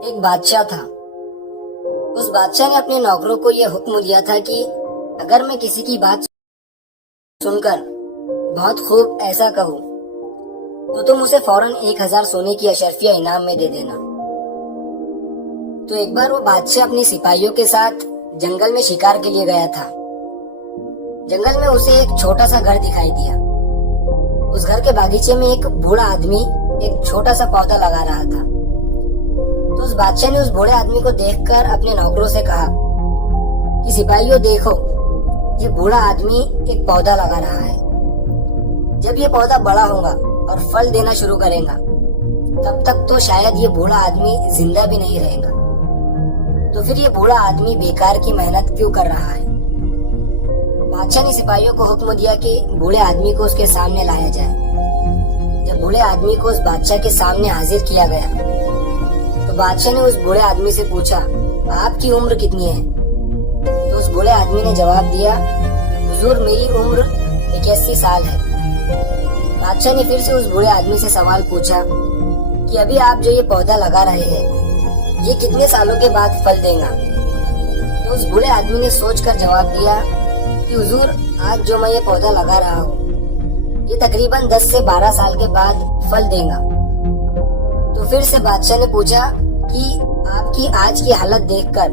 एक बादशाह था। उस बादशाह ने अपने नौकरों को यह हुक्म दिया था कि अगर मैं किसी की बात सुनकर बहुत खूब ऐसा कहूँ तो तुम उसे फौरन 1000 सोने की अशर्फिया इनाम में दे देना। तो एक बार वो बादशाह अपने सिपाहियों के साथ जंगल में शिकार के लिए गया था। जंगल में उसे एक छोटा सा घर दिखाई दिया। उस घर के बागीचे में एक बूढ़ा आदमी एक छोटा सा पौधा लगा रहा था। तो उस बादशाह ने उस बूढ़े आदमी को देखकर अपने नौकरों से कहा कि सिपाहियों देखो, ये बूढ़ा आदमी एक पौधा लगा रहा है। जब ये पौधा बड़ा होगा और फल देना शुरू करेगा तब तक तो शायद ये बूढ़ा आदमी जिंदा भी नहीं रहेगा। तो फिर ये बूढ़ा आदमी बेकार की मेहनत क्यों कर रहा है? बादशाह ने सिपाहियों को हुक्म दिया कि बूढ़े आदमी को उसके सामने लाया जाए। जब बूढ़े आदमी को उस बादशाह के सामने हाजिर किया गया तो बादशाह ने उस बूढ़े आदमी से पूछा, आपकी उम्र कितनी है? तो उस बूढ़े आदमी ने जवाब दिया, हुजूर मेरी उम्र 81 साल है। बादशाह ने फिर से उस बूढ़े आदमी से सवाल पूछा कि अभी आप जो ये पौधा लगा रहे हैं ये कितने सालों के बाद फल देगा? तो उस बूढ़े आदमी ने सोचकर जवाब दिया कि हुजूर आज जो मैं ये पौधा लगा रहा हूँ ये तकरीबन 10 से 12 साल के बाद फल देगा। तो फिर से बादशाह ने पूछा कि आपकी आज की हालत देखकर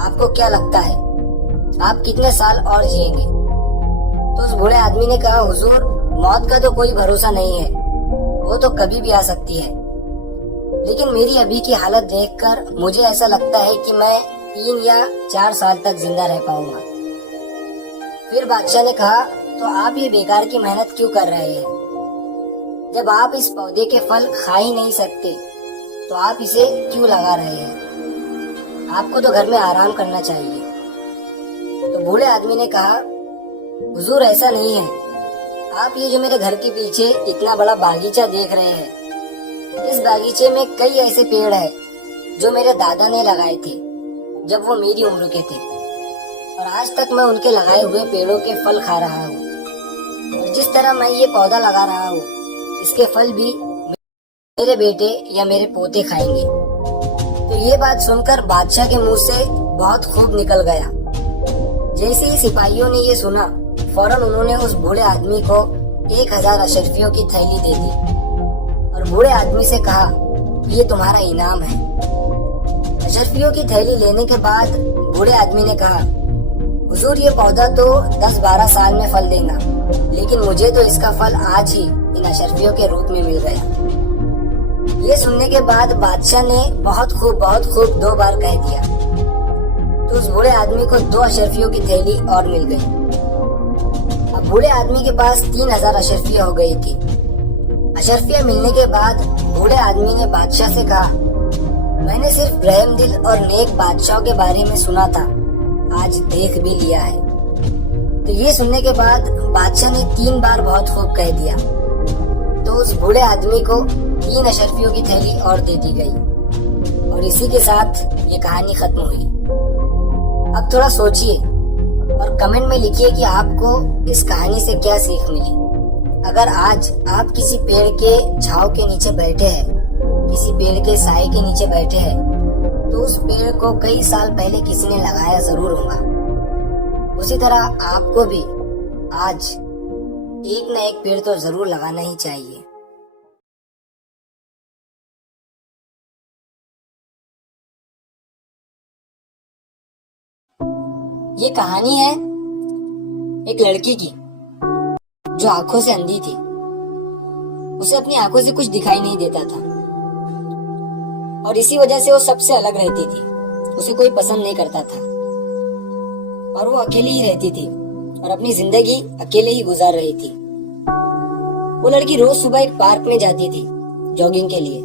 आपको क्या लगता है, आप कितने साल और जिएंगे? तो उस बूढ़े आदमी ने कहा, हुजूर मौत का तो कोई भरोसा नहीं है, वो तो कभी भी आ सकती है, लेकिन मेरी अभी की हालत देखकर मुझे ऐसा लगता है कि मैं 3 या 4 साल तक जिंदा रह पाऊंगा। फिर बादशाह ने कहा, तो आप ये बेकार की मेहनत क्यों कर रहे हैं? जब आप इस पौधे के फल खा ही नहीं सकते तो आप इसे क्यों लगा रहे हैं? आपको तो घर में आराम करना चाहिए। तो बूढ़े आदमी ने कहा, हुजूर ऐसा नहीं है, आप ये जो मेरे घर के पीछे इतना बड़ा बागीचा देख रहे हैं, इस बागीचे में कई ऐसे पेड़ हैं जो मेरे दादा ने लगाए थे जब वो मेरी उम्र के थे, और आज तक मैं उनके लगाए हुए पेड़ों के फल खा रहा हूँ। और जिस तरह मैं ये पौधा लगा रहा हूँ इसके फल भी मेरे बेटे या मेरे पोते खाएंगे। तो ये बात सुनकर बादशाह के मुंह से बहुत खूब निकल गया। जैसे ही सिपाहियों ने ये सुना फौरन उन्होंने उस बूढ़े आदमी को 1000 अशर्फियों की थैली दे दी और बूढ़े आदमी से कहा, ये तुम्हारा इनाम है। अशर्फियों की थैली लेने के बाद बूढ़े आदमी ने कहा, हुजूर ये पौधा तो 10-12 साल में फल देगा, लेकिन मुझे तो इसका फल आज ही इन अशर्फियों के रूप में मिल गया। ये सुनने के बाद बादशाह ने बहुत खूब 2 बार कह दिया। तो उस बूढ़े आदमी को 2 अशर्फियों की थैली और मिल गई। अब बूढ़े आदमी के पास 3000 अशर्फिया हो गई थी। अशर्फिया मिलने के बाद बूढ़े आदमी ने बादशाह से कहा, मैंने सिर्फ रहमदिल और नेक बादशाह के बारे में सुना था, आज देख भी लिया है। तो ये सुनने के बाद बादशाह ने 3 बार बहुत खूब कह दिया। तो उस बूढ़े आदमी को 3 अशर्फियों की थैली और दे दी गई और इसी के साथ ये कहानी खत्म हुई। अब थोड़ा सोचिए और कमेंट में लिखिए कि आपको इस कहानी से क्या सीख मिली। अगर आज आप किसी पेड़ के छांव के नीचे बैठे हैं, किसी पेड़ के साए के नीचे बैठे हैं, तो उस पेड़ को कई साल पहले किसी ने लगाया जरूर होगा। उसी तरह आपको भी आज एक न एक पेड़ तो जरूर लगाना ही चाहिए। ये कहानी है एक लड़की की जो आंखों से अंधी थी। उसे अपनी आंखों से कुछ दिखाई नहीं देता था और इसी वजह से वो सबसे अलग रहती थी। उसे कोई पसंद नहीं करता था और वो अकेली ही रहती थी और अपनी जिंदगी अकेले ही गुजार रही थी। वो लड़की रोज सुबह एक पार्क में जाती थी जॉगिंग के लिए।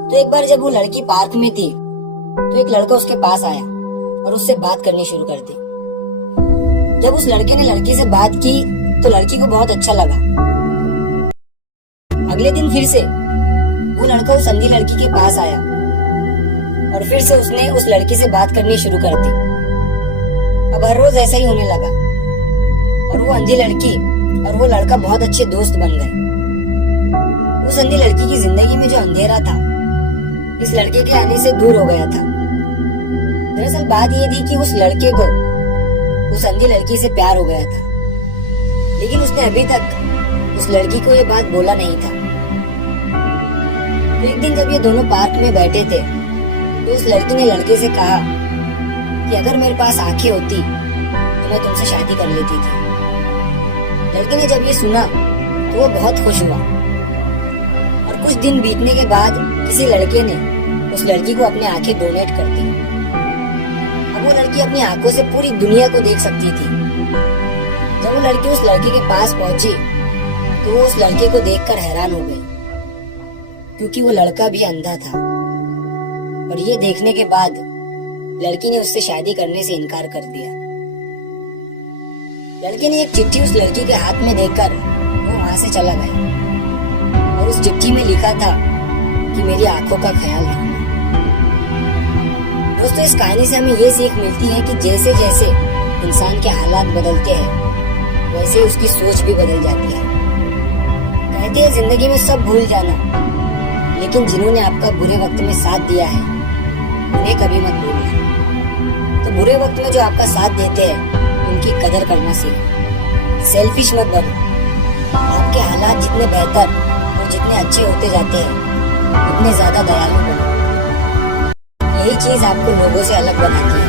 तो एक बार जब वो लड़की पार्क में थी तो एक लड़का उसके पास आया और उससे बात करनी शुरू कर दी। जब उस लड़के ने लड़की से बात की तो लड़की को बहुत अच्छा लगा। अगले दिन फिर से वो लड़का उस अंधी लड़की के पास आया और फिर से उसने उस लड़की से बात करनी शुरू कर दी। अब हर रोज ऐसा ही होने लगा और वो अंधी लड़की और वो लड़का बहुत अच्छे दोस्त बन गए। उस अंधी लड़की की जिंदगी में जो अंधेरा था इस लड़के के आने से दूर हो गया था। दरअसल बात यह थी कि उस लड़के को उस अंधी लड़की से प्यार हो गया था, लेकिन उसने अभी तक उस लड़की को ये बात बोला नहीं था। तो एक दिन जब ये दोनों पार्क में बैठे थे तो उस लड़की ने लड़के से कहा कि अगर मेरे पास आंखें होती तो मैं तुमसे शादी कर लेती थी। लड़के ने जब ये सुना तो वो बहुत खुश हुआ और कुछ दिन बीतने के बाद किसी लड़के ने उस लड़की को अपनी आंखें डोनेट कर दी। अब वो लड़की अपनी आंखों से पूरी दुनिया को देख सकती थी। जब वो लड़की उस लड़के के पास पहुंची तो वो उस लड़के को देखकर हैरान हो गई, क्योंकि वो लड़का भी अंधा था। और ये देखने के बाद लड़की ने उससे शादी करने से इनकार कर दिया। लड़के ने एक चिट्ठी उस लड़की के हाथ में देकर वो वहां से चला गया और उस चिट्ठी में लिखा था कि मेरी आंखों का ख्याल रखना। दोस्तों, इस कहानी से हमें ये सीख मिलती है कि जैसे जैसे इंसान के हालात बदलते हैं वैसे उसकी सोच भी बदल जाती है। कहते हैं जिंदगी में सब भूल जाना, लेकिन जिन्होंने आपका बुरे वक्त में साथ दिया है उन्हें कभी मत भूलना। तो बुरे वक्त में जो आपका साथ देते हैं उनकी कदर करना सीखो। सेल्फिश मत बनो। आपके हालात जितने बेहतर और जितने अच्छे होते जाते हैं उतने ज्यादा दयालु बनो। यही चीज आपको लोगों से अलग बनाती है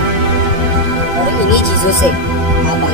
और इन्हीं चीजों से आप